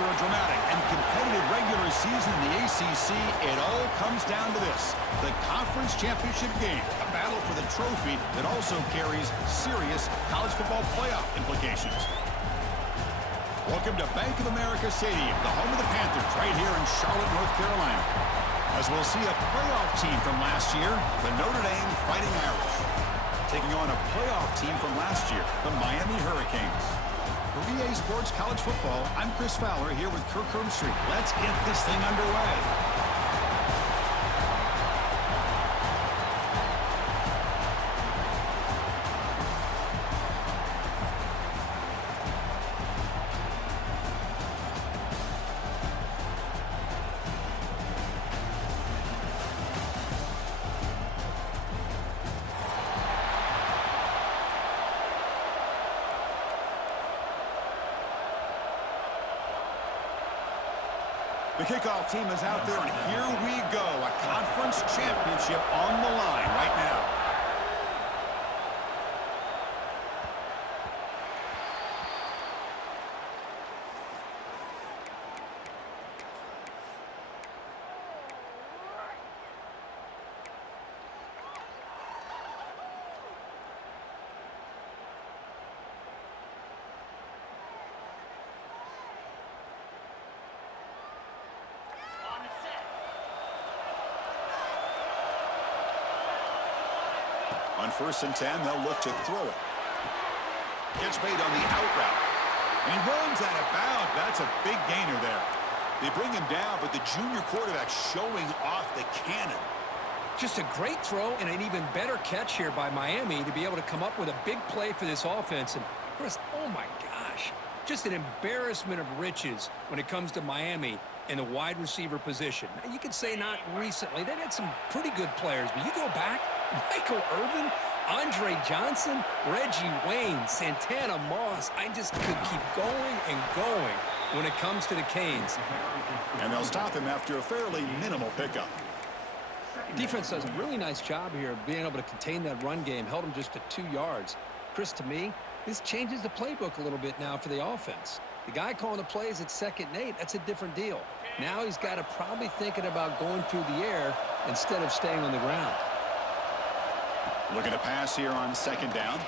After a dramatic and competitive regular season in the ACC, it all comes down to this: the conference championship game, a battle for the trophy that also carries serious college football playoff implications. Welcome to Bank of America Stadium, the home of the Panthers, right here in Charlotte, North Carolina. As we'll see a playoff team from last year, the Notre Dame Fighting Irish, taking on a playoff team from last year, the Miami Hurricanes. For EA Sports College Football, I'm Chris Fowler here with Kirk Herbstreit. Let's get this thing underway. The kickoff team is out there, and here we go. A conference championship on the line right now. On 1st and 10, they'll look to throw it. Gets made on the out route. And he runs out of bounds. That's a big gainer there. They bring him down, but the junior quarterback showing off the cannon. Just a great throw and an even better catch here by Miami to be able to come up with a big play for this offense. And Chris, oh my gosh, just an embarrassment of riches when it comes to Miami in the wide receiver position. Now, you could say not recently. They've had some pretty good players, but you go back, Michael Irvin, Andre Johnson, Reggie Wayne, Santana Moss. I just could keep going and going when it comes to the Canes. And they'll stop him after a fairly minimal pickup. Defense does a really nice job here of being able to contain that run game, held him just to 2 yards. Chris, to me, this changes the playbook a little bit now for the offense. The guy calling the plays at 2nd and 8, that's a different deal. Now he's got to probably thinking about going through the air instead of staying on the ground. Looking to pass here on 2nd down.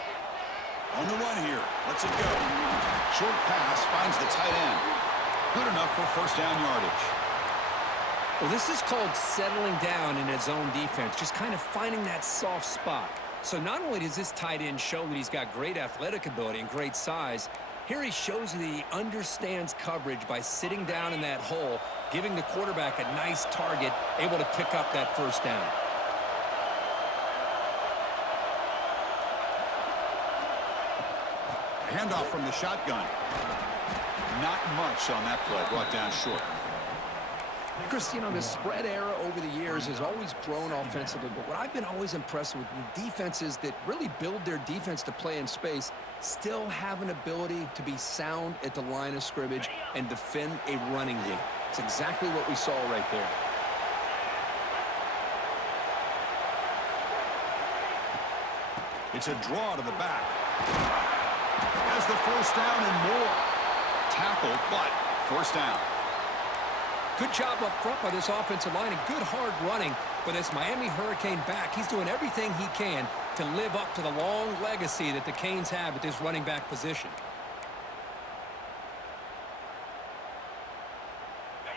On the run here. Let's it go. Short pass finds the tight end. Good enough for 1st down yardage. Well, this is called settling down in his own defense, just kind of finding that soft spot. So not only does this tight end show that he's got great athletic ability and great size, here he shows that he understands coverage by sitting down in that hole, giving the quarterback a nice target, able to pick up that 1st down. Handoff from the shotgun. Not much on that play, brought down short. Chris, you know, the spread era over the years has always grown offensively, but what I've been always impressed with the defenses that really build their defense to play in space still have an ability to be sound at the line of scrimmage and defend a running game. It's exactly what we saw right there. It's a draw to the back. Has the 1st down and more. Tackle, but 1st down. Good job up front by this offensive line and good hard running for this Miami Hurricane back. He's doing everything he can to live up to the long legacy that the Canes have at this running back position.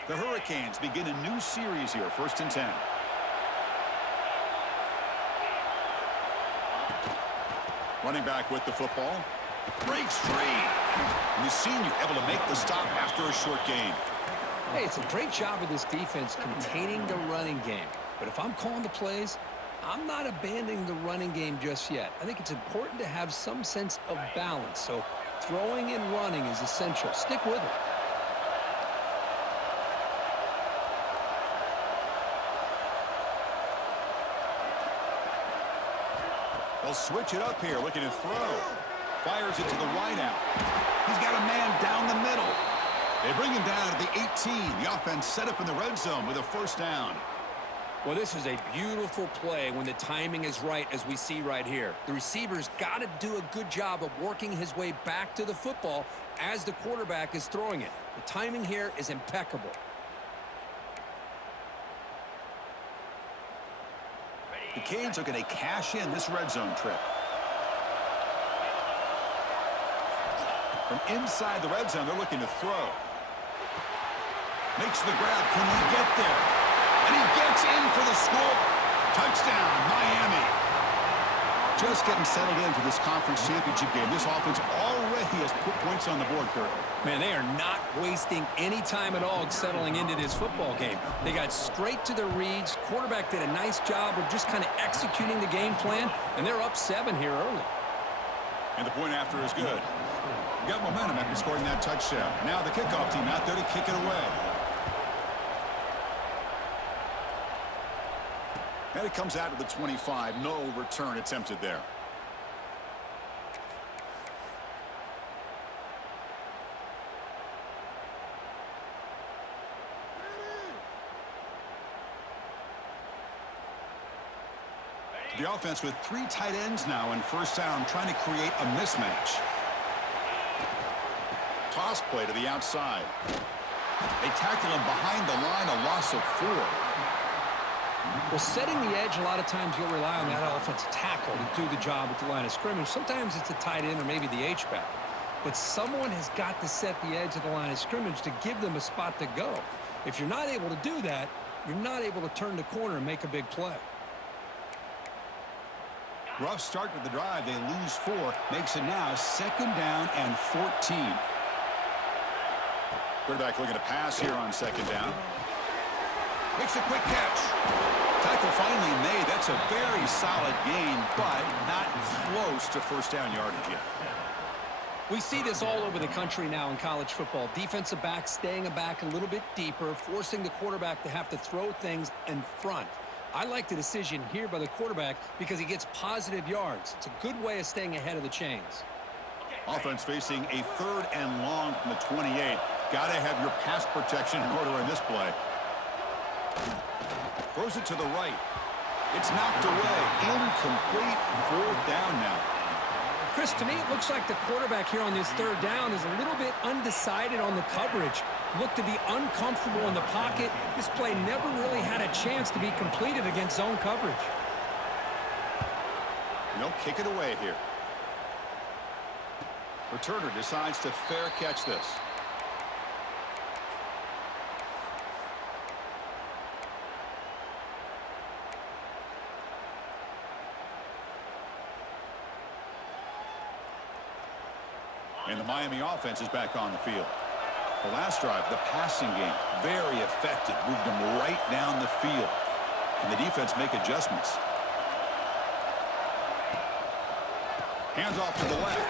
The Hurricanes begin a new series here, 1st and 10. Running back with the football. Breaks free. And the senior able to make the stop after a short gain. Hey, it's a great job of this defense containing the running game. But if I'm calling the plays, I'm not abandoning the running game just yet. I think it's important to have some sense of balance. So throwing and running is essential. Stick with it. They'll switch it up here, looking to throw. Fires it to the right out. He's got a man down the middle. They bring him down to the 18. The offense set up in the red zone with a 1st down. Well, this is a beautiful play when the timing is right, as we see right here. The receiver's got to do a good job of working his way back to the football as the quarterback is throwing it. The timing here is impeccable. The Canes are going to cash in this red zone trip. From inside the red zone, they're looking to throw. Makes the grab. Can he get there? And he gets in for the score. Touchdown, Miami. Just getting settled in for this conference championship game. This offense already has put points on the board, Kurt. Man, they are not wasting any time at all settling into this football game. They got straight to their reads. Quarterback did a nice job of just kind of executing the game plan, and they're up 7 here early. And the point after is good. Got momentum after scoring that touchdown. Now the kickoff team out there to kick it away. And it comes out to the 25. No return attempted there. The offense with 3 tight ends now in first down, trying to create a mismatch. Toss play to the outside. They tackle him behind the line, a loss of 4. Well, setting the edge, a lot of times you'll rely on that offensive tackle to do the job at the line of scrimmage. Sometimes it's a tight end or maybe the H-back. But someone has got to set the edge of the line of scrimmage to give them a spot to go. If you're not able to do that, you're not able to turn the corner and make a big play. Rough start to the drive. They lose 4. Makes it now 2nd down and 14. Quarterback looking to pass here on 2nd down. Makes a quick catch. Tackle finally made. That's a very solid gain, but not close to first down yardage yet. We see this all over the country now in college football. Defensive backs staying back a little bit deeper, forcing the quarterback to have to throw things in front. I like the decision here by the quarterback because he gets positive yards. It's a good way of staying ahead of the chains. Offense facing a 3rd and long from the 28. Got to have your pass protection in order in this play. Throws it to the right. It's knocked away. Incomplete. 4th down now. Chris, to me, it looks like the quarterback here on this 3rd down is a little bit undecided on the coverage. Looked to be uncomfortable in the pocket. This play never really had a chance to be completed against zone coverage. They'll kick it away here. Returner decides to fair catch this. And the Miami offense is back on the field. The last drive, the passing game, very effective. Moved them right down the field. Can the defense make adjustments? Hands off to the left.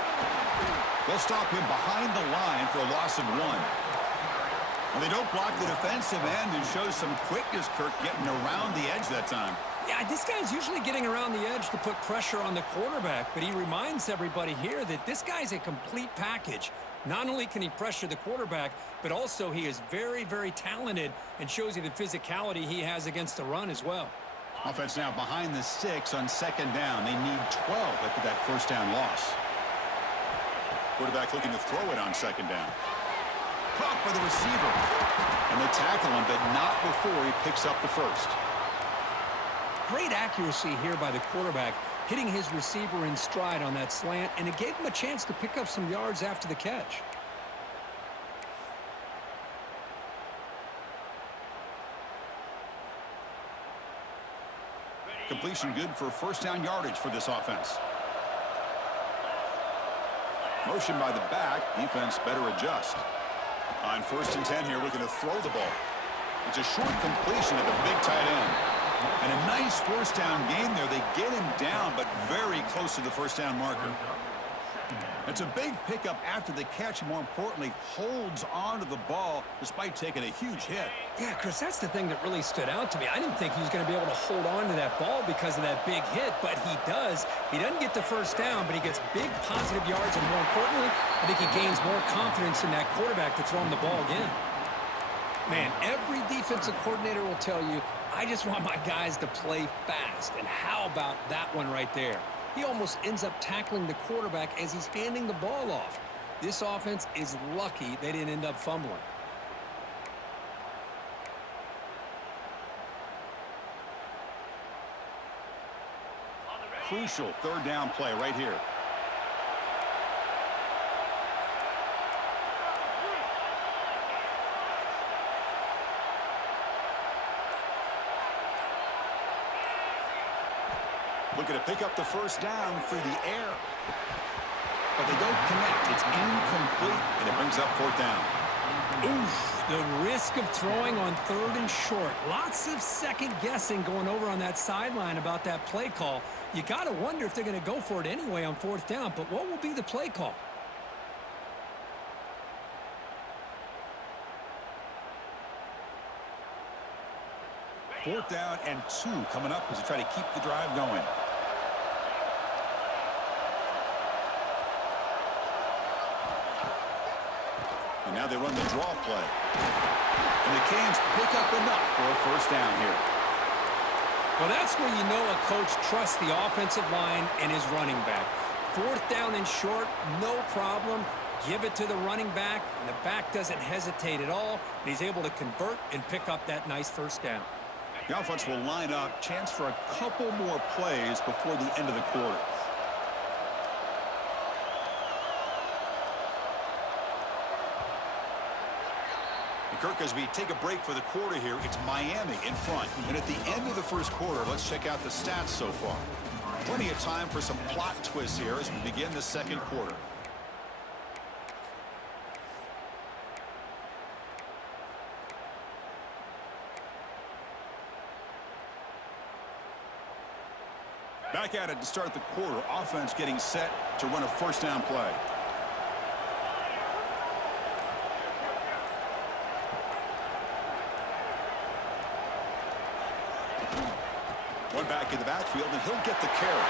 They'll stop him behind the line for a loss of 1. Well, they don't block the defensive end and show some quickness, Kirk, getting around the edge that time. Yeah, this guy's usually getting around the edge to put pressure on the quarterback, but he reminds everybody here that this guy's a complete package. Not only can he pressure the quarterback, but also he is very, very talented and shows you the physicality he has against the run as well. Offense now behind the 6 on 2nd down. They need 12 after that first down loss. Quarterback looking to throw it on 2nd down. Caught by the receiver. And they tackle him, but not before he picks up the first. Great accuracy here by the quarterback, hitting his receiver in stride on that slant, and it gave him a chance to pick up some yards after the catch. Completion good for first down yardage for this offense. Motion by the back. Defense better adjust. On 1st and 10 here, looking to throw the ball. It's a short completion at the big tight end. And a nice first down gain there. They get him down, but very close to the first down marker. It's a big pickup after the catch. More importantly, holds on to the ball despite taking a huge hit. Yeah, Chris, that's the thing that really stood out to me. I didn't think he was going to be able to hold on to that ball because of that big hit, but he does. He doesn't get the first down, but he gets big positive yards, and more importantly, I think he gains more confidence in that quarterback to throw him the ball again. Man, every defensive coordinator will tell you, I just want my guys to play fast. And how about that one right there? He almost ends up tackling the quarterback as he's handing the ball off. This offense is lucky they didn't end up fumbling. Crucial third down play right here. Looking to pick up the first down through the air. But they don't connect. It's incomplete, and it brings up fourth down. Oof, the risk of throwing on third and short. Lots of second guessing going over on that sideline about that play call. You got to wonder if they're going to go for it anyway on fourth down, but what will be the play call? Fourth down and 2 coming up as they try to keep the drive going. And now they run the draw play. And the Canes pick up enough for a first down here. Well, that's where you know a coach trusts the offensive line and his running back. Fourth down and short, no problem. Give it to the running back, and the back doesn't hesitate at all. And he's able to convert and pick up that nice first down. The offense will line up. Chance for a couple more plays before the end of the quarter. Kirk, as we take a break for the quarter here, it's Miami in front. And at the end of the first quarter, let's check out the stats so far. Plenty of time for some plot twists here as we begin the second quarter. Back at it to start the quarter. Offense getting set to run a first down play. One back in the backfield, and he'll get the carry.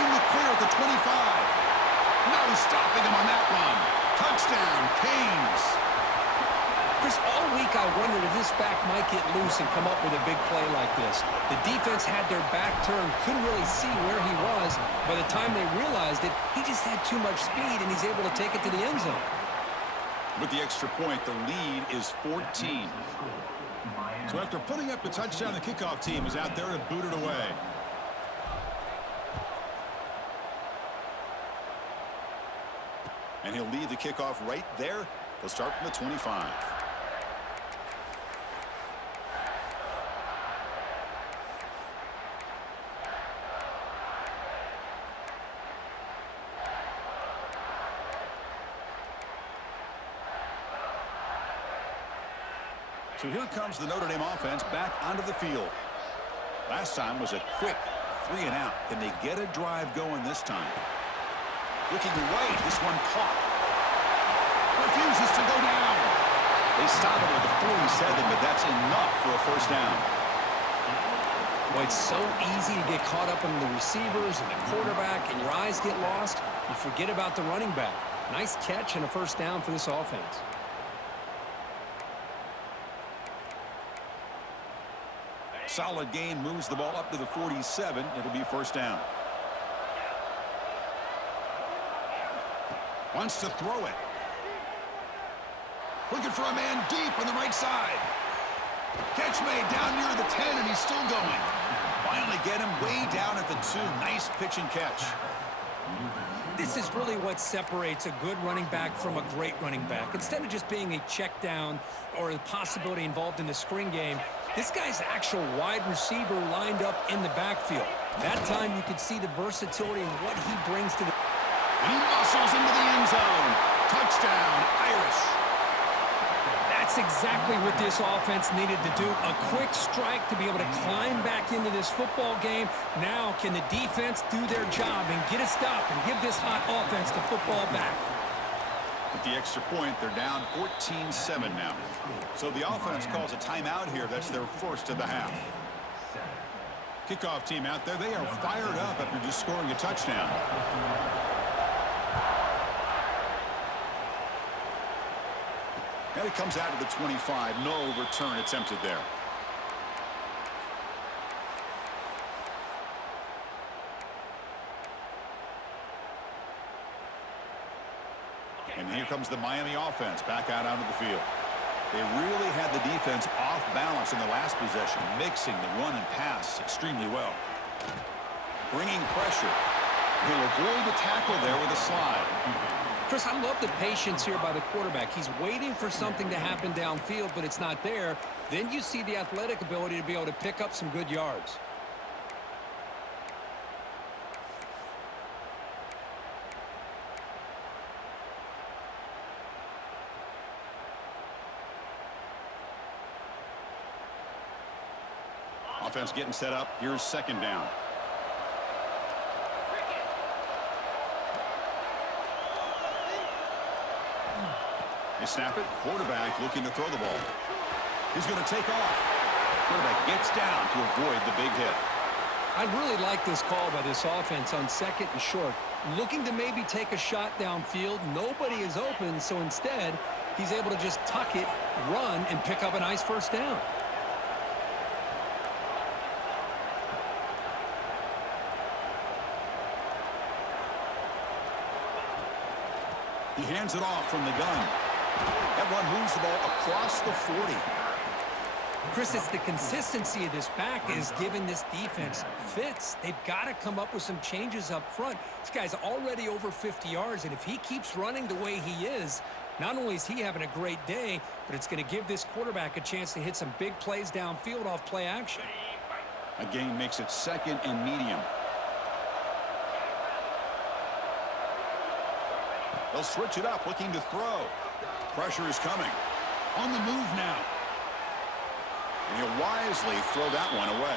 In the clear at the 25. No stopping him on that one. Touchdown, Canes. Chris, all week I wondered if this back might get loose and come up with a big play like this. The defense had their back turned, couldn't really see where he was. By the time they realized it, he just had too much speed, and he's able to take it to the end zone. With the extra point, the lead is 14. So after putting up the touchdown, the kickoff team is out there to boot it away. And he'll lead the kickoff right there. They'll start from the 25. So here comes the Notre Dame offense back onto the field. Last time was a quick 3 and out. Can they get a drive going this time? Looking right, this one caught. Refuses to go down. They stop it with a 47, but that's enough for a first down. Boy, it's so easy to get caught up in the receivers and the quarterback, and your eyes get lost. You forget about the running back. Nice catch and a first down for this offense. Solid gain, moves the ball up to the 47. It'll be first down. Wants to throw it. Looking for a man deep on the right side. Catch made down near the 10, and he's still going. Finally get him way down at the 2. Nice pitch and catch. This is really what separates a good running back from a great running back. Instead of just being a check down or a possibility involved in the screen game, this guy's actual wide receiver lined up in the backfield. That time you could see the versatility and what he brings to the... And he muscles into the end zone. Touchdown, Irish. That's exactly what this offense needed to do. A quick strike to be able to climb back into this football game. Now can the defense do their job and get a stop and give this hot offense the football back? With the extra point, they're down 14-7 now. So the offense calls a timeout here. That's their first of the half. Kickoff team out there, they are fired up after just scoring a touchdown. And it comes out to the 25. No return attempted there. And here comes the Miami offense back out onto the field. They really had the defense off balance in the last possession, mixing the run and pass extremely well. Bringing pressure. He'll avoid the tackle there with a slide. Chris, I love the patience here by the quarterback. He's waiting for something to happen downfield, but it's not there. Then you see the athletic ability to be able to pick up some good yards. Offense getting set up. Here's second down. They snap it. Quarterback looking to throw the ball. He's going to take off. Quarterback gets down to avoid the big hit. I really like this call by this offense on second and short. Looking to maybe take a shot downfield. Nobody is open, so instead, he's able to just tuck it, run, and pick up a nice first down. He hands it off from the gun. That one moves the ball across the 40. Chris, it's the consistency of this back is giving this defense fits. They've got to come up with some changes up front. This guy's already over 50 yards, and if he keeps running the way he is, not only is he having a great day, but it's going to give this quarterback a chance to hit some big plays downfield off play action. A gain makes it second and medium. They'll switch it up, looking to throw. Pressure is coming. On the move now. And he'll wisely throw that one away.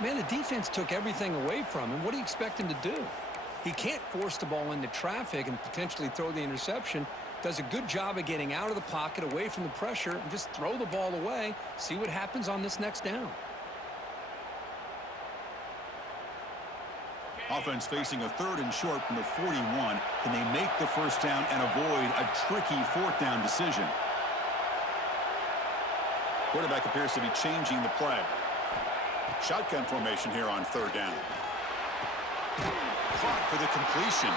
Man, the defense took everything away from him. What do you expect him to do? He can't force the ball into traffic and potentially throw the interception. Does a good job of getting out of the pocket, away from the pressure, and just throw the ball away. See what happens on this next down. Offense facing a third and short from the 41. Can they make the first down and avoid a tricky fourth down decision? Quarterback appears to be changing the play. Shotgun formation here on third down. Caught for the completion.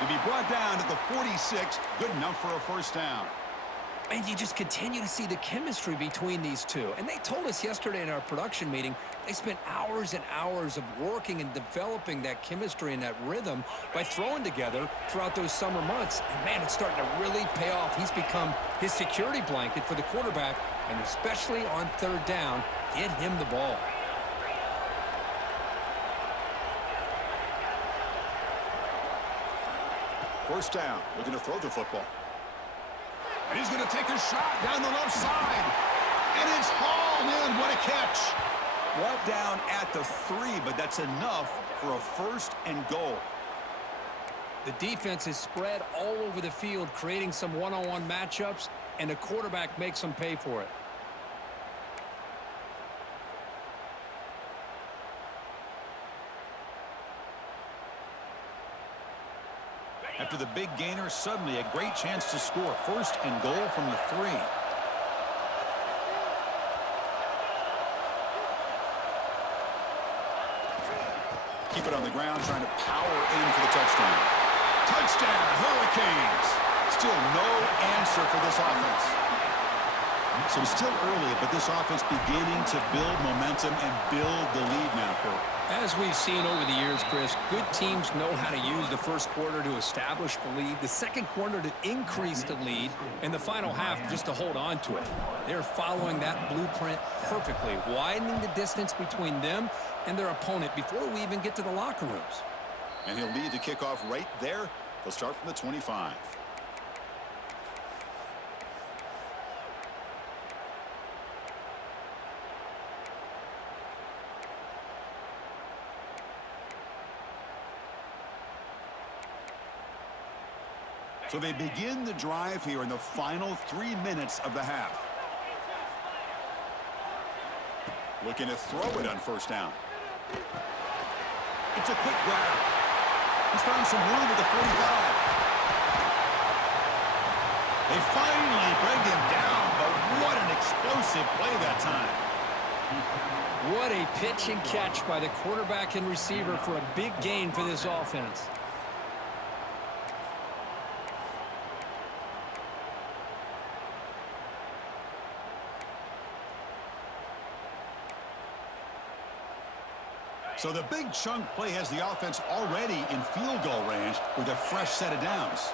To be brought down at the 46. Good enough for a first down. And you just continue to see the chemistry between these two. And they told us yesterday in our production meeting, they spent hours and hours of working and developing that chemistry and that rhythm by throwing together throughout those summer months. And, man, it's starting to really pay off. He's become his security blanket for the quarterback, and especially on third down, get him the ball. First down, looking to throw the football. And he's going to take a shot down the left side. And it's hauled in. What a catch. Brought down at the 3, but that's enough for a first and goal. The defense is spread all over the field, creating some one-on-one matchups, and the quarterback makes them pay for it. After the big gainer, suddenly a great chance to score. First and goal from the 3. Keep it on the ground, trying to power in for the touchdown. Touchdown, Hurricanes. Still no answer for this offense. So it's still early, but this offense beginning to build momentum and build the lead now, Kirk. As we've seen over the years, Chris, good teams know how to use the first quarter to establish the lead, the second quarter to increase the lead, and the final half just to hold on to it. They're following that blueprint perfectly, widening the distance between them and their opponent before we even get to the locker rooms. And he'll lead the kickoff right there. They'll start from the 25. So they begin the drive here in the final 3 minutes of the half. Looking to throw it on first down. It's a quick grab. He's found some room at the 45. They finally bring him down, but what an explosive play that time. What a pitch and catch by the quarterback and receiver for a big gain for this offense. So the big chunk play has the offense already in field goal range with a fresh set of downs.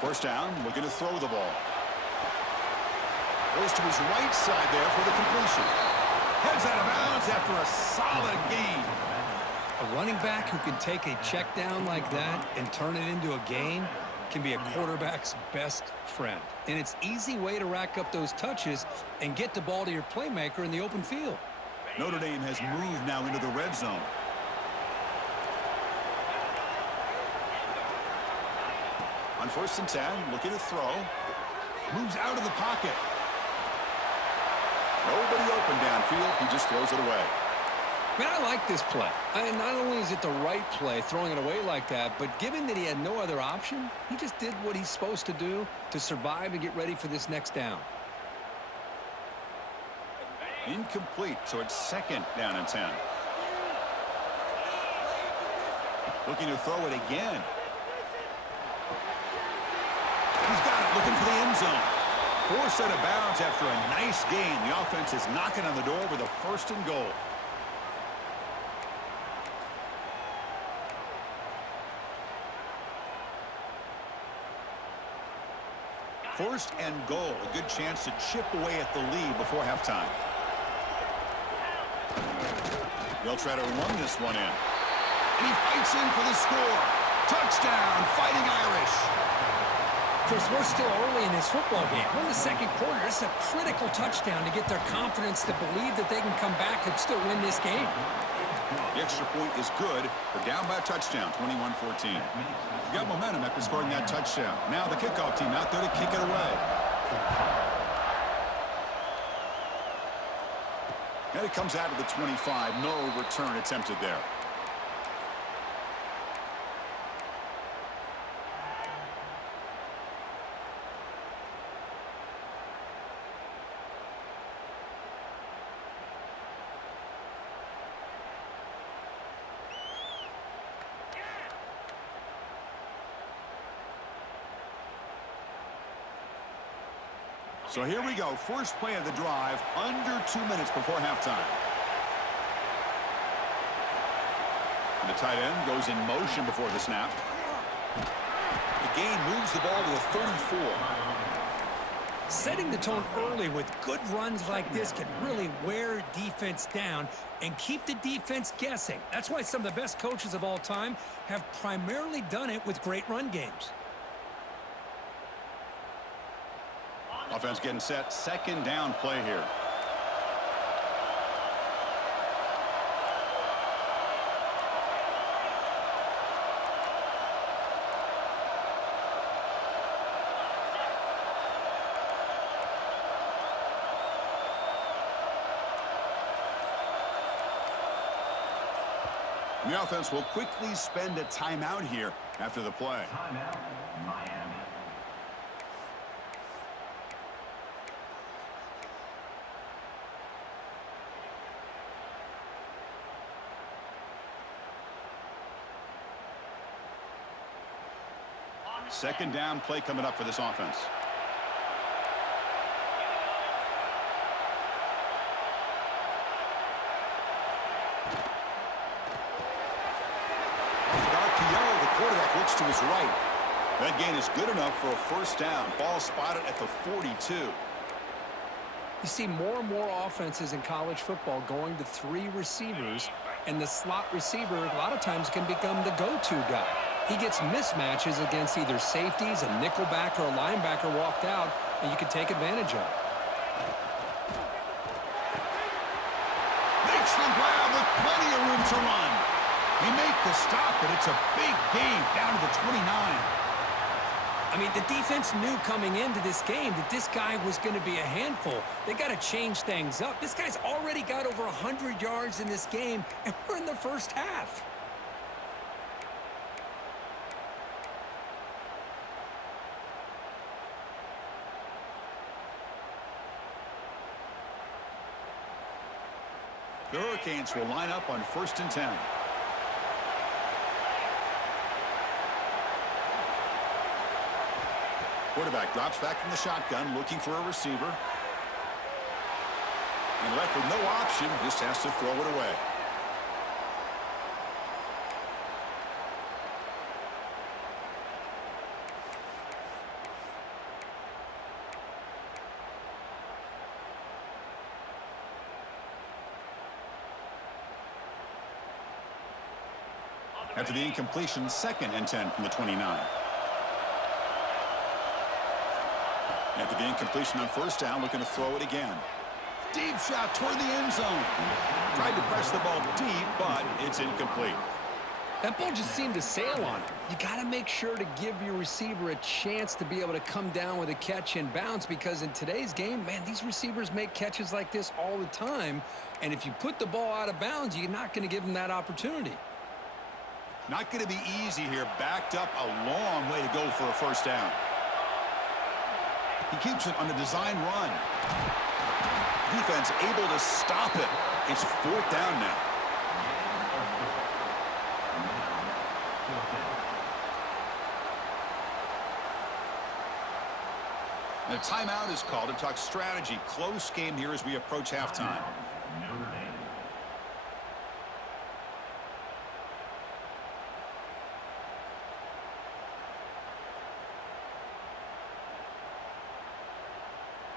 First down, looking to throw the ball. Goes to his right side there for the completion. Heads out of bounds after a solid gain. A running back who can take a check down like that and turn it into a gain can be a quarterback's best friend. And it's an easy way to rack up those touches and get the ball to your playmaker in the open field. Notre Dame has moved now into the red zone. On 1st and 10, looking to throw. Moves out of the pocket. Nobody open downfield. He just throws it away. Man, I like this play. Not only is it the right play, throwing it away like that, but given that he had no other option, he just did what he's supposed to do to survive and get ready for this next down. Incomplete, so it's 2nd down and 10. Looking to throw it again. He's got it, looking for the end zone. Forced out of bounds after a nice gain. The offense is knocking on the door with a 1st and goal. First and goal, a good chance to chip away at the lead before halftime. They'll try to run this one in. And he fights in for the score. Touchdown, Fighting Irish. Chris, we're still early in this football game. We're in the 2nd quarter. It's a critical touchdown to get their confidence to believe that they can come back and still win this game. The extra point is good. They're down by a touchdown, 21-14. You got momentum after scoring that touchdown. Now the kickoff team out there to kick it away. And it comes out of the 25. No return attempted there. So here we go. First play of the drive, under 2 minutes before halftime. And the tight end goes in motion before the snap. The gain moves the ball to the 34. Setting the tone early with good runs like this can really wear defense down and keep the defense guessing. That's why some of the best coaches of all time have primarily done it with great run games. Offense getting set. 2nd down play here. The offense will quickly spend a timeout here after the play. Timeout, Miami. Second down play coming up for this offense. The quarterback looks to his right. That gain is good enough for a 1st down. Ball spotted at the 42. You see more and more offenses in college football going to 3 receivers, and the slot receiver a lot of times can become the go-to guy. He gets mismatches against either safeties, a nickelback, or a linebacker walked out, and you can take advantage of it. Makes the grab with plenty of room to run. They make the stop, but it's a big gain down to the 29. I mean, the defense knew coming into this game that this guy was going to be a handful. They got to change things up. This guy's already got over 100 yards in this game, and we're in the first half. The Hurricanes will line up on 1st and 10. Quarterback drops back from the shotgun, looking for a receiver. And left with no option, just has to throw it away. After the incompletion, 2nd and 10 from the 29. After the incompletion on 1st down, looking to throw it again. Deep shot toward the end zone. Tried to press the ball deep, but it's incomplete. That ball just seemed to sail on it. You got to make sure to give your receiver a chance to be able to come down with a catch and bounce, because in today's game, man, these receivers make catches like this all the time. And if you put the ball out of bounds, you're not going to give them that opportunity. Not going to be easy here. Backed up a long way to go for a 1st down. He keeps it on the design run. Defense able to stop it. It's 4th down now. And a timeout is called to talk strategy. Close game here as we approach halftime.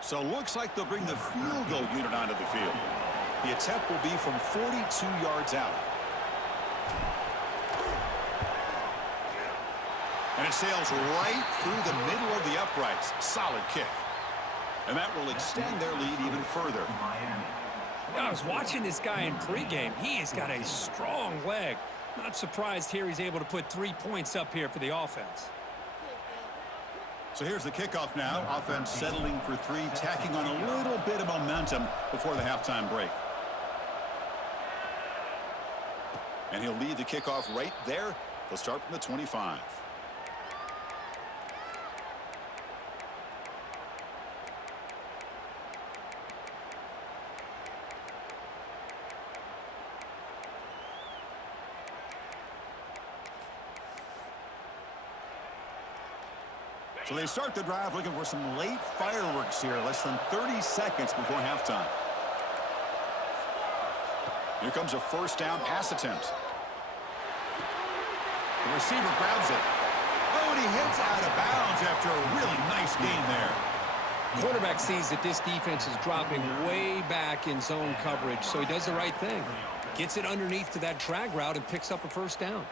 So looks like they'll bring the field goal unit onto the field. The attempt will be from 42 yards out. And it sails right through the middle of the uprights. Solid kick. And that will extend their lead even further. I was watching this guy in pregame. He has got a strong leg. Not surprised here he's able to put 3 points up here for the offense. So here's the kickoff now. Offense settling for 3, tacking on a little bit of momentum before the halftime break. And he'll lead the kickoff right there. They'll start from the 25. So they start the drive looking for some late fireworks here. Less than 30 seconds before halftime. Here comes a 1st down pass attempt. The receiver grabs it. Oh, and he hits out of bounds after a really nice gain there. Quarterback sees that this defense is dropping way back in zone coverage, so he does the right thing. Gets it underneath to that drag route and picks up a 1st down.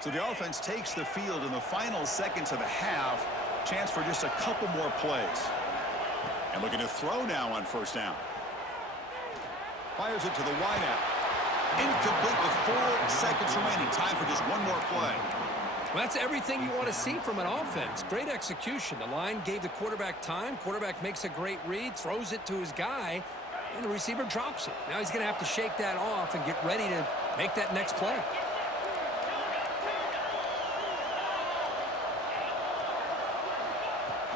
So the offense takes the field in the final seconds of the half. Chance for just a couple more plays. And looking to throw now on 1st down. Fires it to the wideout. Incomplete with 4 seconds remaining. Time for just one more play. Well, that's everything you want to see from an offense. Great execution. The line gave the quarterback time. Quarterback makes a great read, throws it to his guy, and the receiver drops it. Now he's going to have to shake that off and get ready to make that next play.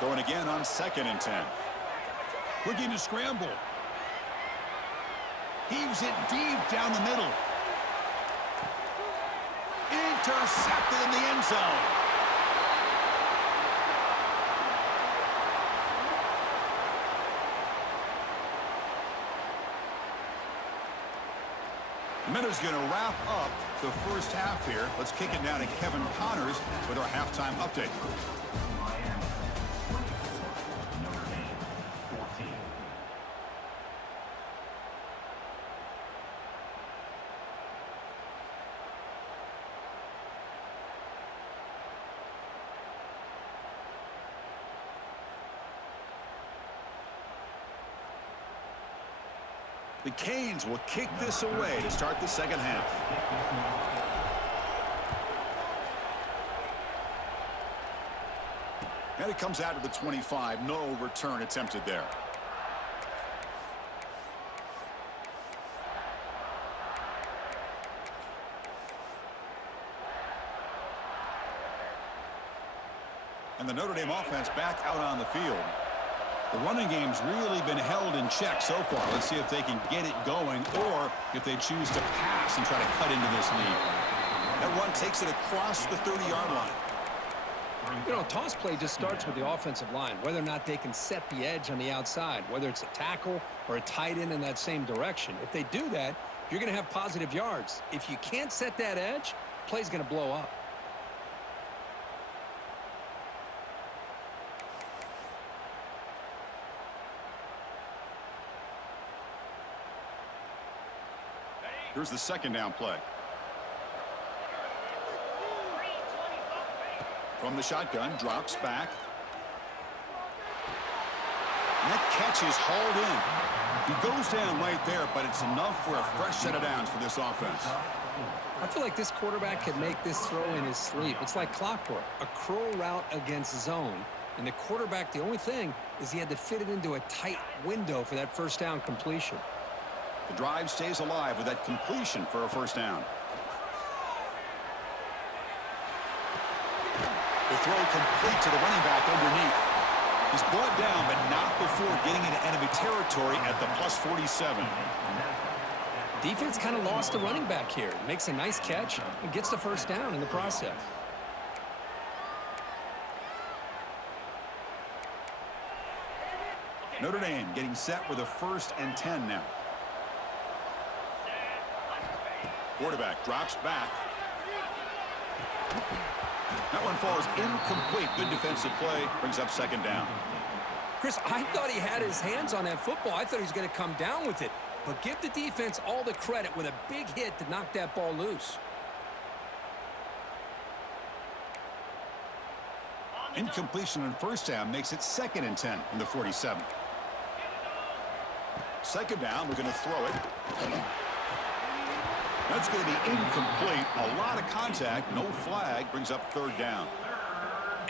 Going again on 2nd and 10. Looking to scramble. Heaves it deep down the middle. Intercepted in the end zone. The minute's going to wrap up the 1st half here. Let's kick it down to Kevin Connors with our halftime update. The Canes will kick this away to start the 2nd half. And it comes out to the 25. No return attempted there. And the Notre Dame offense back out on the field. The running game's really been held in check so far. Let's see if they can get it going or if they choose to pass and try to cut into this lead. That run takes it across the 30-yard line. You know, toss play just starts with the offensive line, whether or not they can set the edge on the outside, whether it's a tackle or a tight end in that same direction. If they do that, you're going to have positive yards. If you can't set that edge, play's going to blow up. Here's the second down play. From the shotgun, drops back. And that catch is hauled in. He goes down right there, but it's enough for a fresh set of downs for this offense. I feel like this quarterback could make this throw in his sleep. It's like clockwork, a curl route against zone. And the quarterback, the only thing is he had to fit it into a tight window for that first down completion. The drive stays alive with that completion for a first down. The throw complete to the running back underneath. He's brought down, but not before getting into enemy territory at the +47. Defense kind of lost the running back here. Makes a nice catch and gets the first down in the process. Notre Dame getting set with a 1st and 10 now. Quarterback drops back. That one falls incomplete. Good defensive play. Brings up second down. Chris, I thought he had his hands on that football. I thought he was going to come down with it. But give the defense all the credit with a big hit to knock that ball loose. Incompletion on first down makes it 2nd and 10 from the 47. Second down, we're going to throw it. That's going to be incomplete. A lot of contact, no flag, brings up 3rd down.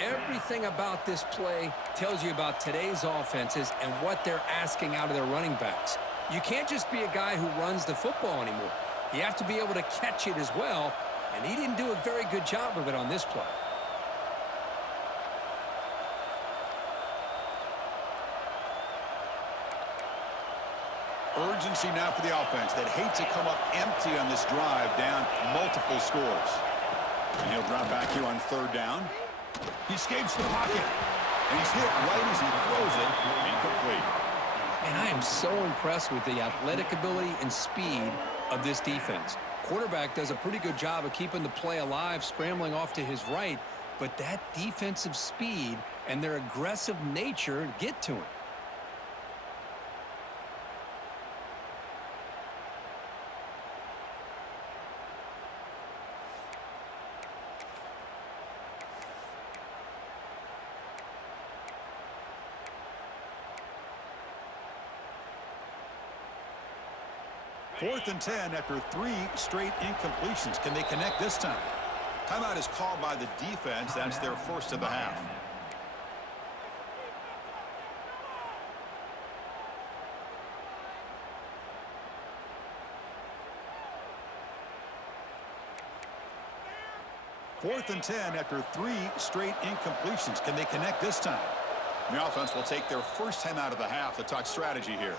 Everything about this play tells you about today's offenses and what they're asking out of their running backs. You can't just be a guy who runs the football anymore. You have to be able to catch it as well, and he didn't do a very good job of it on this play. Urgency now for the offense that hates to come up empty on this drive, down multiple scores. And he'll drop back here on 3rd down. He escapes the pocket, and he's hit right as he throws it. Incomplete. And I am so impressed with the athletic ability and speed of this defense. Quarterback does a pretty good job of keeping the play alive, scrambling off to his right, but that defensive speed and their aggressive nature get to him. Fourth and 10 after 3 straight incompletions. Can they connect this time? Timeout is called by the defense. That's their first of the half. Fourth and 10 after 3 straight incompletions. Can they connect this time? The offense will take their first time out of the half to talk strategy here.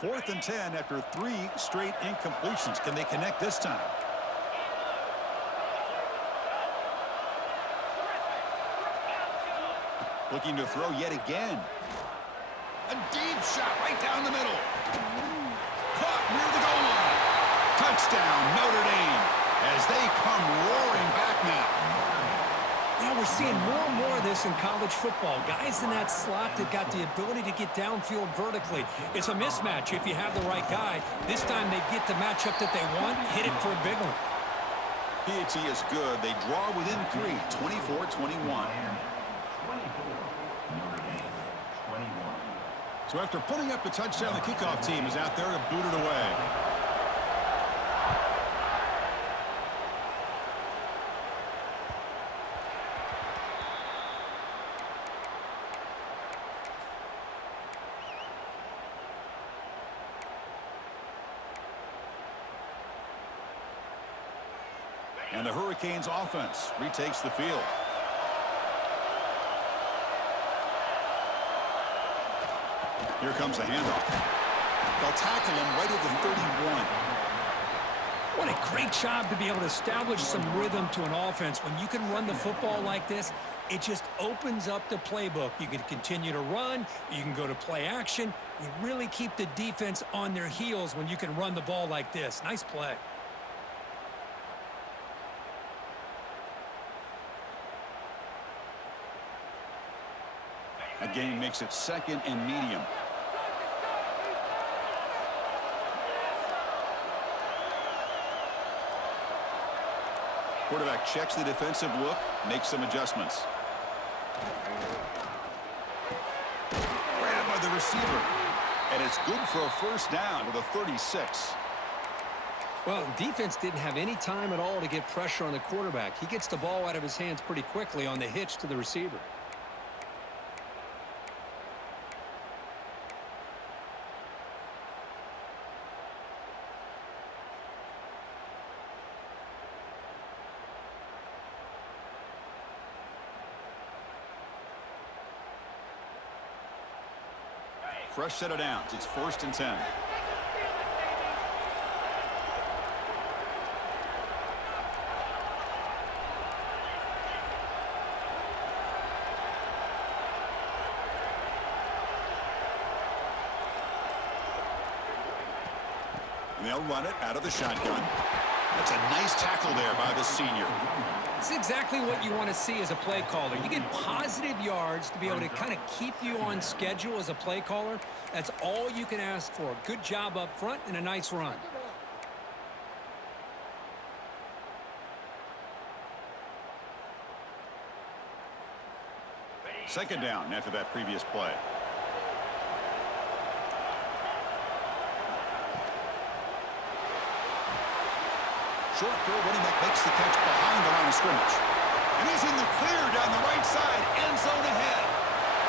Fourth and 10 after 3 straight incompletions. Can they connect this time? Looking to throw yet again. A deep shot right down the middle. Caught near the goal line. Touchdown, Notre Dame, as they come roaring back now. Yeah, we're seeing more and more of this in college football. Guys in that slot that got the ability to get downfield vertically. It's a mismatch if you have the right guy. This time they get the matchup that they want, hit it for a big one. PAT is good. They draw within 3, 24-21. So after putting up the touchdown, the kickoff team is out there to boot it away. And the Hurricanes offense retakes the field. Here comes the handoff. They'll tackle him right at the 31. What a great job to be able to establish some rhythm to an offense. When you can run the football like this, it just opens up the playbook. You can continue to run. You can go to play action. You really keep the defense on their heels when you can run the ball like this. Nice play. A gain makes it 2nd and medium. Quarterback checks the defensive look, makes some adjustments. Grabbed by the receiver. And it's good for a first down with a 36. Well, the defense didn't have any time at all to get pressure on the quarterback. He gets the ball out of his hands pretty quickly on the hitch to the receiver. Fresh set of downs. It's 1st and 10. They'll run it out of the shotgun. That's a nice tackle there by the senior. It's exactly what you want to see as a play caller. You get positive yards to be able to kind of keep you on schedule as a play caller. That's all you can ask for. Good job up front and a nice run. Second down after that previous play. Short throw, running back makes the catch behind the line of scrimmage. And he's in the clear down the right side, end zone ahead.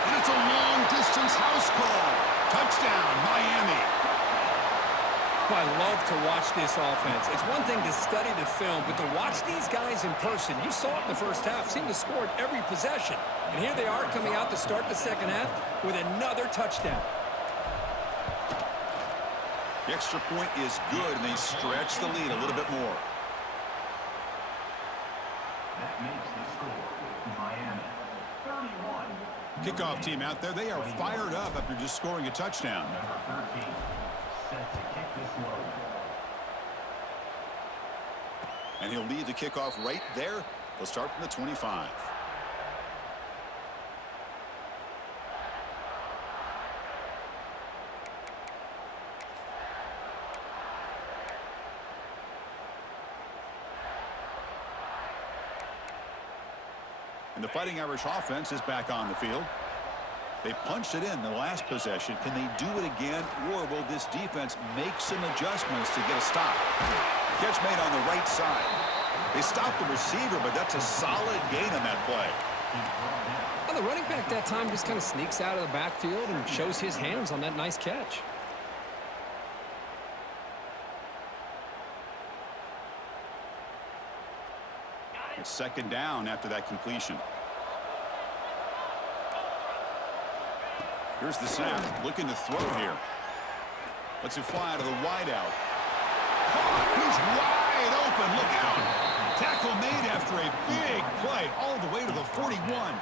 And it's a long-distance house call. Touchdown, Miami. I love to watch this offense. It's one thing to study the film, but to watch these guys in person, you saw it in the first half, seemed to score at every possession. And here they are coming out to start the second half with another touchdown. The extra point is good, and they stretch the lead a little bit more. That makes the score Miami 31. Kickoff team out there. They are fired up after just scoring a touchdown. Number 13 set to kick this low. And he'll lead the kickoff right there. They'll start from the 25. And the Fighting Irish offense is back on the field. They punched it in the last possession. Can they do it again, or will this defense make some adjustments to get a stop? Catch made on the right side. They stopped the receiver, but that's a solid gain on that play. Well, the running back that time just kind of sneaks out of the backfield and shows his hands on that nice catch. It's second down after that completion. Here's the snap, looking to throw here. Lets it fly out of the wideout. He's wide open, look out. Tackle made after a big play all the way to the 41.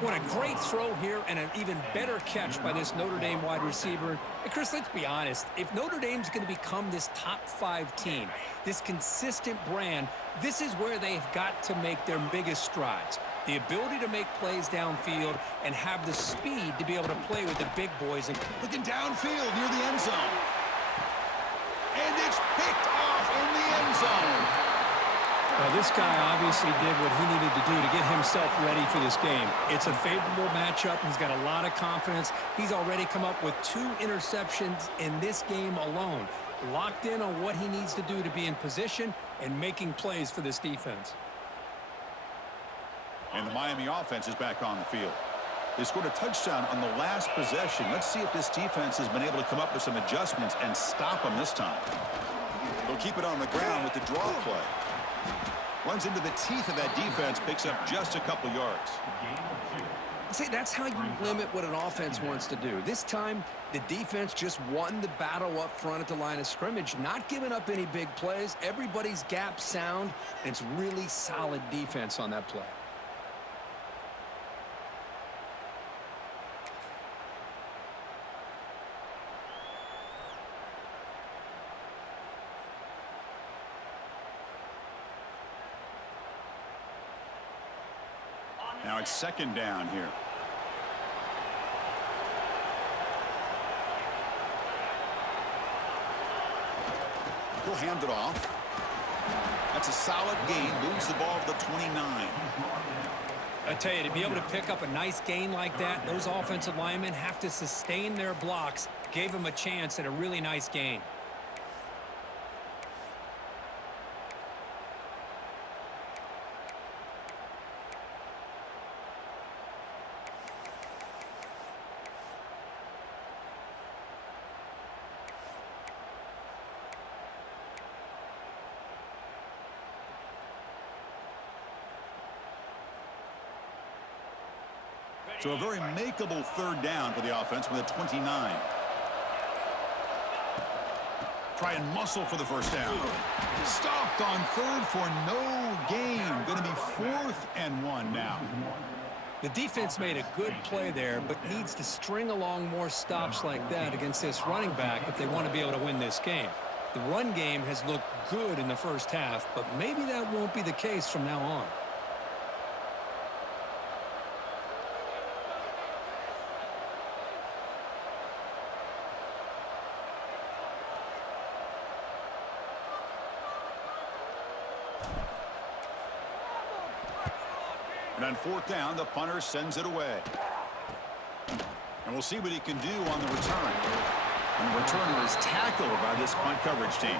What a great throw here and an even better catch by this Notre Dame wide receiver. And Chris, let's be honest. If Notre Dame's going to become this top 5 team, this consistent brand, this is where they've got to make their biggest strides. The ability to make plays downfield and have the speed to be able to play with the big boys. And looking downfield near the end zone. And it's picked off in the end zone. Well, this guy obviously did what he needed to do to get himself ready for this game. It's a favorable matchup. He's got a lot of confidence. He's already come up with 2 interceptions in this game alone. Locked in on what he needs to do to be in position and making plays for this defense. And the Miami offense is back on the field. They scored a touchdown on the last possession. Let's see if this defense has been able to come up with some adjustments and stop them this time. They'll keep it on the ground with the draw play. Runs into the teeth of that defense, picks up just a couple yards. See, that's how you limit what an offense wants to do. This time, the defense just won the battle up front at the line of scrimmage, not giving up any big plays. Everybody's gap sound, and it's really solid defense on that play. Now it's second down here. He'll hand it off. That's a solid gain. Moves the ball to the 29. I tell you, to be able to pick up a nice gain like that, those offensive linemen have to sustain their blocks. Gave him a chance at a really nice gain. So a very makeable third down for the offense with a 29. Try and muscle for the first down. Stopped on third for no gain. Going to be 4th and 1 now. The defense made a good play there, but needs to string along more stops like that against this running back if they want to be able to win this game. The run game has looked good in the first half, but maybe that won't be the case from now on. And on 4th down, the punter sends it away. And we'll see what he can do on the return. And the returner is tackled by this punt coverage team.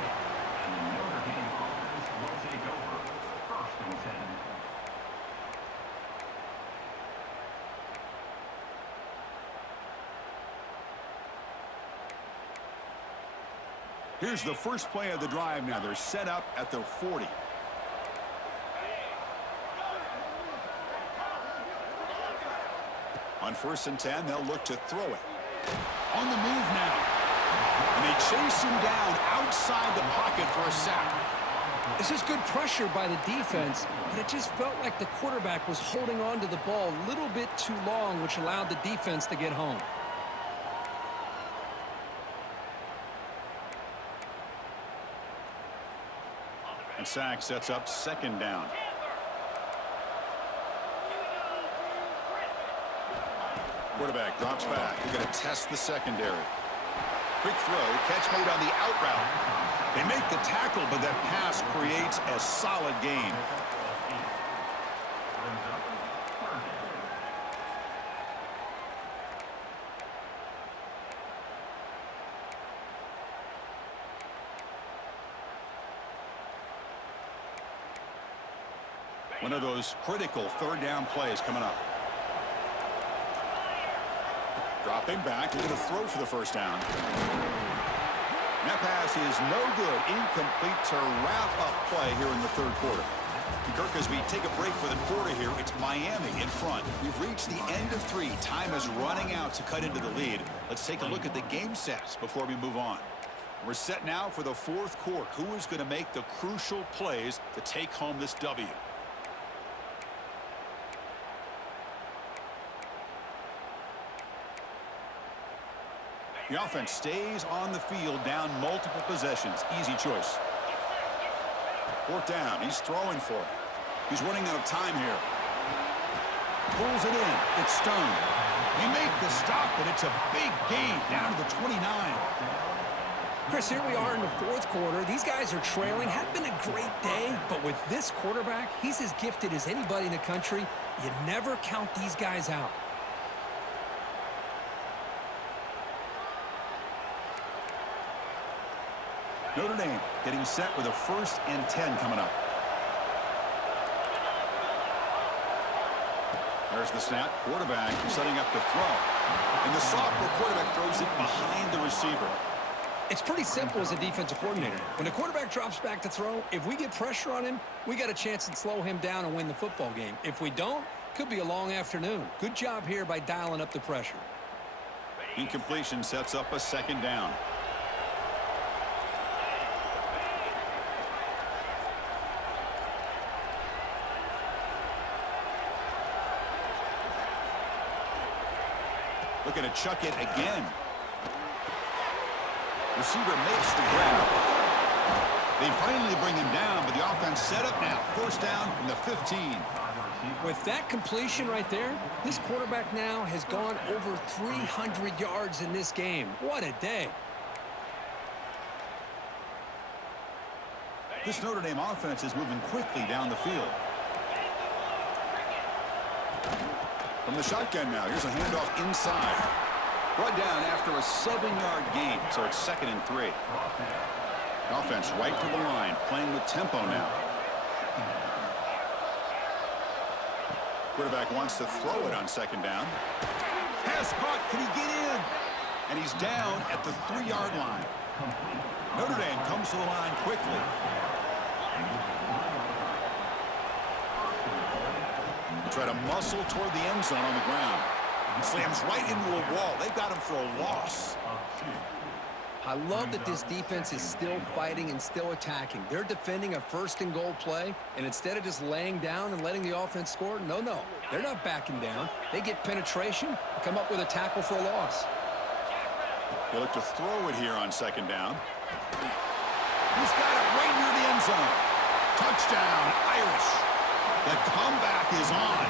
Here's the first play of the drive now. They're set up at their 40. On 1st and 10, they'll look to throw it. On the move now. And they chase him down outside the pocket for a sack. This is good pressure by the defense, but it just felt like the quarterback was holding on to the ball a little bit too long, which allowed the defense to get home. And sack sets up 2nd down. Quarterback drops back. They're going to test the secondary. Quick throw. Catch made on the out route. They make the tackle, but that pass creates a solid gain. One of those critical 3rd down plays coming up. Dropping back, they're going to throw for the first down. And that pass is no good. Incomplete to wrap up play here in the 3rd quarter. And Kirk, as we take a break for the quarter here, it's Miami in front. We've reached the end of 3. Time is running out to cut into the lead. Let's take a look at the game sets before we move on. We're set now for the 4th quarter. Who is going to make the crucial plays to take home this W? The offense stays on the field, down multiple possessions. Easy choice. 4th down. He's throwing for it. He's running out of time here. Pulls it in. It's Stone. They make the stop, but it's a big gain down to the 29. Chris, here we are in the 4th quarter. These guys are trailing. Hadn't been a great day, but with this quarterback, he's as gifted as anybody in the country. You never count these guys out. Notre Dame getting set with a 1st and 10 coming up. There's the snap. Quarterback setting up the throw. And the sophomore quarterback throws it behind the receiver. It's pretty simple as a defensive coordinator. When the quarterback drops back to throw, if we get pressure on him, we got a chance to slow him down and win the football game. If we don't, could be a long afternoon. Good job here by dialing up the pressure. Incompletion sets up a 2nd down. Looking to chuck it again. Receiver makes the grab. They finally bring him down, but the offense set up now. 1st down from the 15. With that completion right there, this quarterback now has gone over 300 yards in this game. What a day. This Notre Dame offense is moving quickly down the field. From the shotgun now, here's a handoff inside. Brought down after a 7-yard gain, so it's 2nd and 3. Offense right to the line, playing with tempo now. Quarterback wants to throw it on 2nd down. Pass caught. Can he get in? And he's down at the 3-yard line. Notre Dame comes to the line quickly. Try to muscle toward the end zone on the ground. Slams right into a wall. They've got him for a loss. I love that this defense is still fighting and still attacking. They're defending a 1st and goal play, and instead of just laying down and letting the offense score, no, they're not backing down. They get penetration, come up with a tackle for a loss. They look to throw it here on 2nd down. He's got it right near the end zone. Touchdown, Irish. The comeback is on.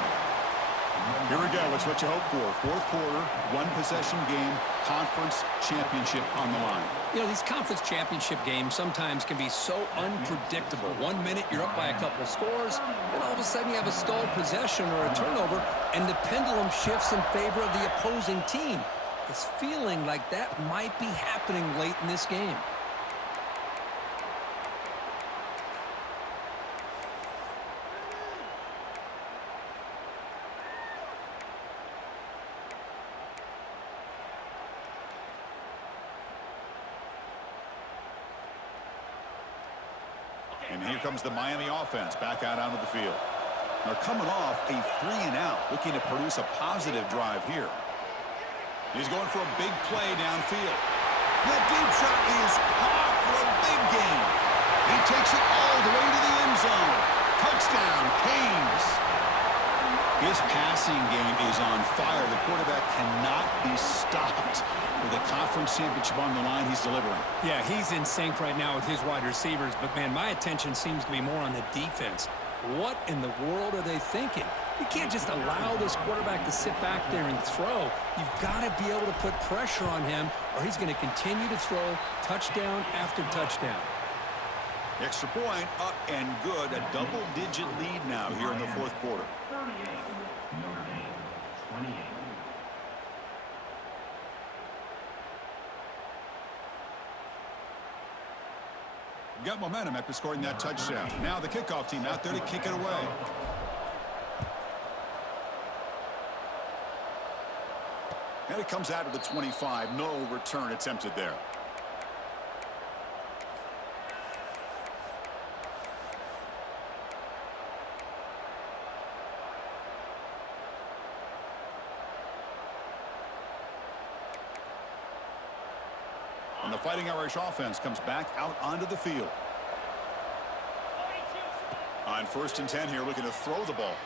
Here we go. It's what you hope for. 4th quarter, 1-possession game, conference championship on the line. You know, these conference championship games sometimes can be so unpredictable. 1 minute you're up by a couple scores, and all of a sudden you have a stalled possession or a turnover, and the pendulum shifts in favor of the opposing team. It's feeling like that might be happening late in this game. And here comes the Miami offense back out onto the field. They're coming off a 3-and-out, looking to produce a positive drive here. He's going for a big play downfield. That deep shot is caught for a big gain. He takes it all the way to the end zone. Touchdown, Canes. His passing game is on fire. The quarterback cannot be stopped. With a conference championship on the line, he's delivering. Yeah, he's in sync right now with his wide receivers, but man, my attention seems to be more on the defense. What in the world are they thinking? You can't just allow this quarterback to sit back there and throw. You've got to be able to put pressure on him, or he's going to continue to throw touchdown after touchdown. Extra point, up and good. A double-digit lead now here in the 4th quarter. 38, Notre Dame, 28. Got momentum after scoring that touchdown. Now the kickoff team out there to kick it away. And it comes out of the 25. No return attempted there. And the Fighting Irish offense comes back out onto the field. On 1st and 10 here, looking to throw the ball.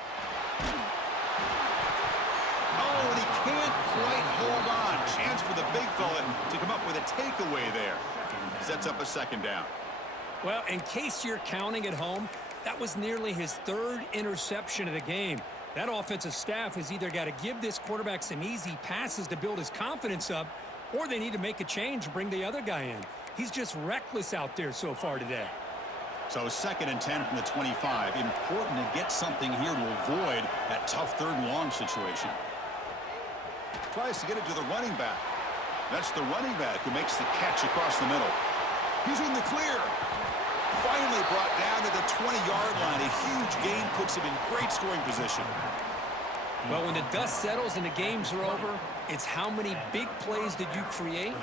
Oh, and he can't quite hold on. Chance for the big fella to come up with a takeaway there. Sets up a 2nd down. Well, in case you're counting at home, that was nearly his 3rd interception of the game. That offensive staff has either got to give this quarterback some easy passes to build his confidence up, or they need to make a change and bring the other guy in. He's just reckless out there so far today. So 2nd and 10 from the 25. Important to get something here to avoid that tough 3rd and long situation. Tries to get it to the running back. That's the running back who makes the catch across the middle. He's in the clear. Finally brought down to the 20-yard line. A huge gain puts him in great scoring position. Well, when the dust settles and the games are over, it's how many big plays did you create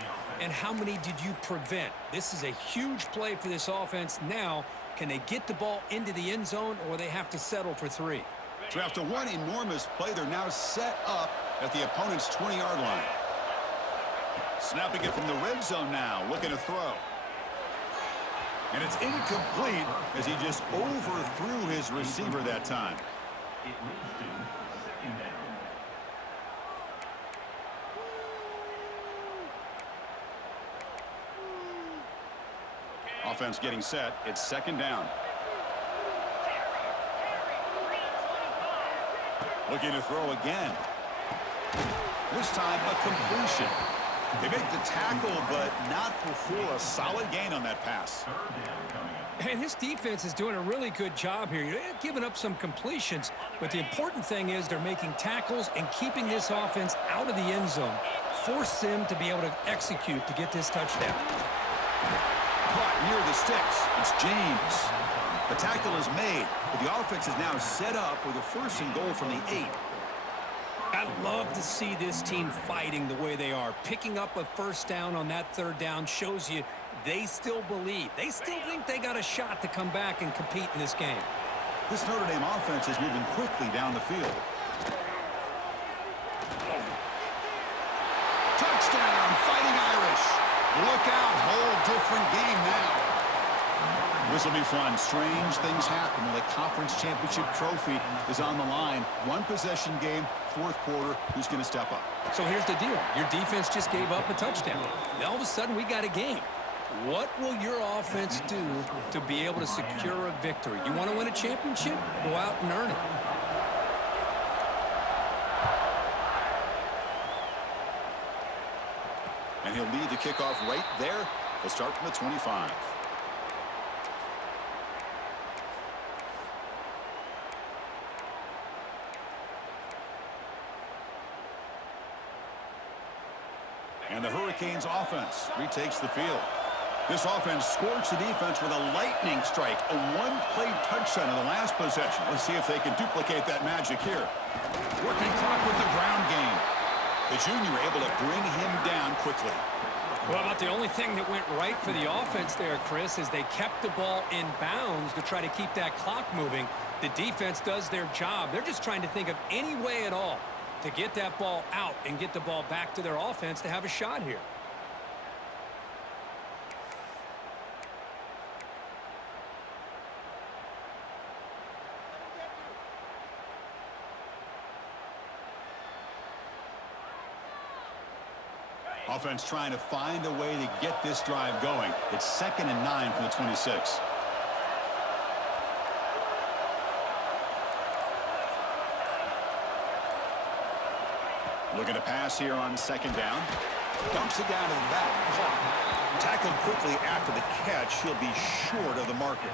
and how many did you prevent. This is a huge play for this offense. Now, can they get the ball into the end zone, or they have to settle for 3? So after one enormous play, they're now set up at the opponent's 20-yard line. Snapping it from the red zone now, looking to throw. And it's incomplete as he just overthrew his receiver that time. It leads to 2nd down. Offense getting set. It's 2nd down. Looking to throw again. This time a completion. They make the tackle, but not before a solid gain on that pass. Third down coming up. And his defense is doing a really good job here. They're giving up some completions, but the important thing is they're making tackles and keeping this offense out of the end zone. Force them to be able to execute to get this touchdown. Caught near the sticks. It's James. The tackle is made, but the offense is now set up with a 1st and goal from the 8. I love to see this team fighting the way they are. Picking up a 1st down on that 3rd down shows you they still believe. They still think they got a shot to come back and compete in this game. This Notre Dame offense is moving quickly down the field. Touchdown, Fighting Irish. Look out, whole different game now. This will be fun. Strange things happen when the conference championship trophy is on the line. 1-possession game, 4th quarter. Who's going to step up? So here's the deal. Your defense just gave up a touchdown. Now all of a sudden we got a game. What will your offense do to be able to secure a victory? You want to win a championship? Go out and earn it. And he'll lead the kickoff right there. He'll start from the 25. And the Hurricanes offense retakes the field. This offense scorched the defense with a lightning strike, a 1-play touchdown in the last possession. Let's see if they can duplicate that magic here. Working clock with the ground game. The junior able to bring him down quickly. Well, about the only thing that went right for the offense there, Chris, is they kept the ball in bounds to try to keep that clock moving. The defense does their job. They're just trying to think of any way at all to get that ball out and get the ball back to their offense to have a shot here. Offense trying to find a way to get this drive going. It's 2nd and 9 from the 26. Looking to pass here on 2nd down. Dumps it down to the back. Caught. Tackled quickly after the catch. He'll be short of the marker.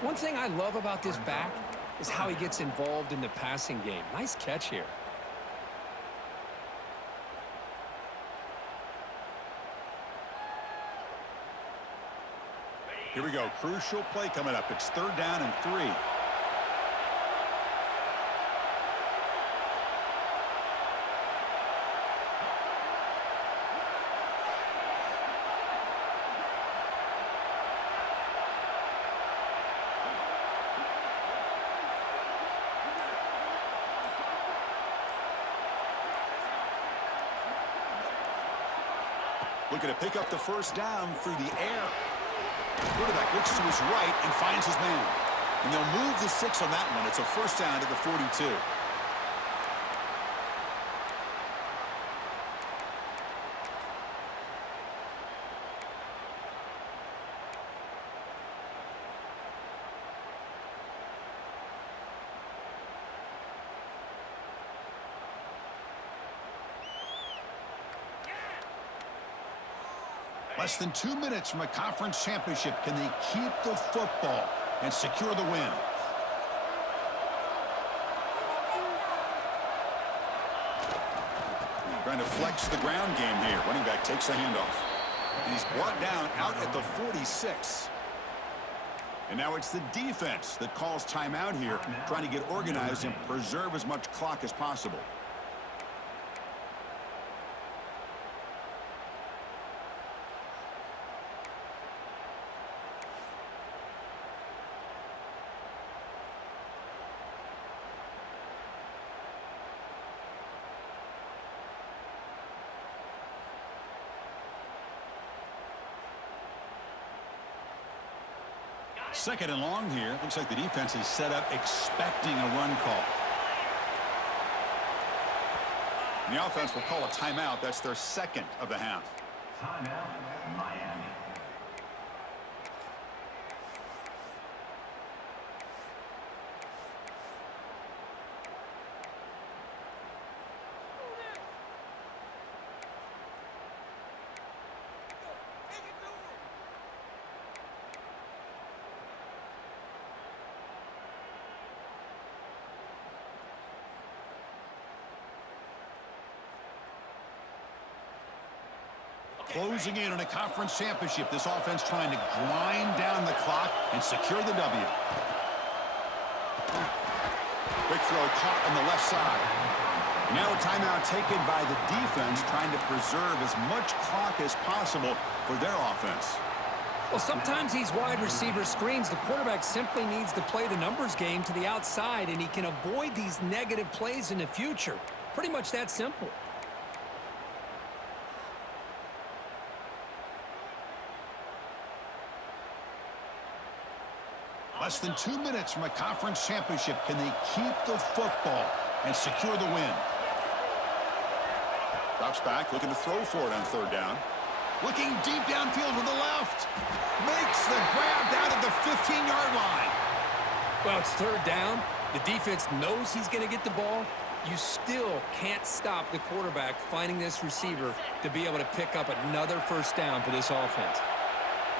One thing I love about this back is how he gets involved in the passing game. Nice catch here. Here we go. Crucial play coming up. It's 3rd down and 3. Looking to pick up the 1st down through the air. Quarterback looks to his right and finds his man. And they'll move the 6 on that one. It's a 1st down to the 42. Less than 2 minutes from a conference championship. Can they keep the football and secure the win? Trying to flex the ground game here. Running back takes the handoff. And he's brought down out at the 46. And now it's the defense that calls timeout here, trying to get organized and preserve as much clock as possible. Second and long here. Looks like the defense is set up expecting a run call. And the offense will call a timeout. That's their 2nd of the half. Timeout, Miami. closing in on a conference championship. This offense trying to grind down the clock and secure the W. Quick throw caught on the left side. Now a timeout taken by the defense, trying to preserve as much clock as possible for their offense. Well, sometimes these wide receiver screens, the quarterback simply needs to play the numbers game to the outside, and he can avoid these negative plays in the future. Pretty much that simple. Less than 2 minutes from a conference championship. Can they keep the football and secure the win? Drops back, looking to throw for it on third down. Looking deep downfield to the left. Makes the grab down at the 15-yard line. Well, it's third down. The defense knows he's going to get the ball. You still can't stop the quarterback finding this receiver to be able to pick up another first down for this offense.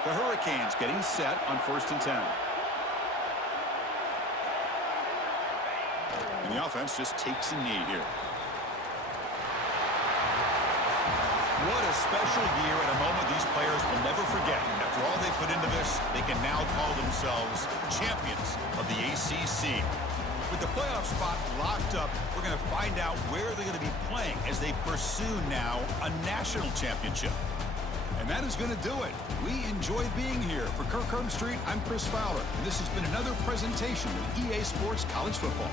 The Hurricanes getting set on 1st and 10. And the offense just takes a knee here. What a special year and a moment these players will never forget. After all they put into this, they can now call themselves champions of the ACC. With the playoff spot locked up, we're going to find out where they're going to be playing as they pursue now a national championship. And that is going to do it. We enjoy being here. For Kirk Street, I'm Chris Fowler, and this has been another presentation of EA Sports College Football.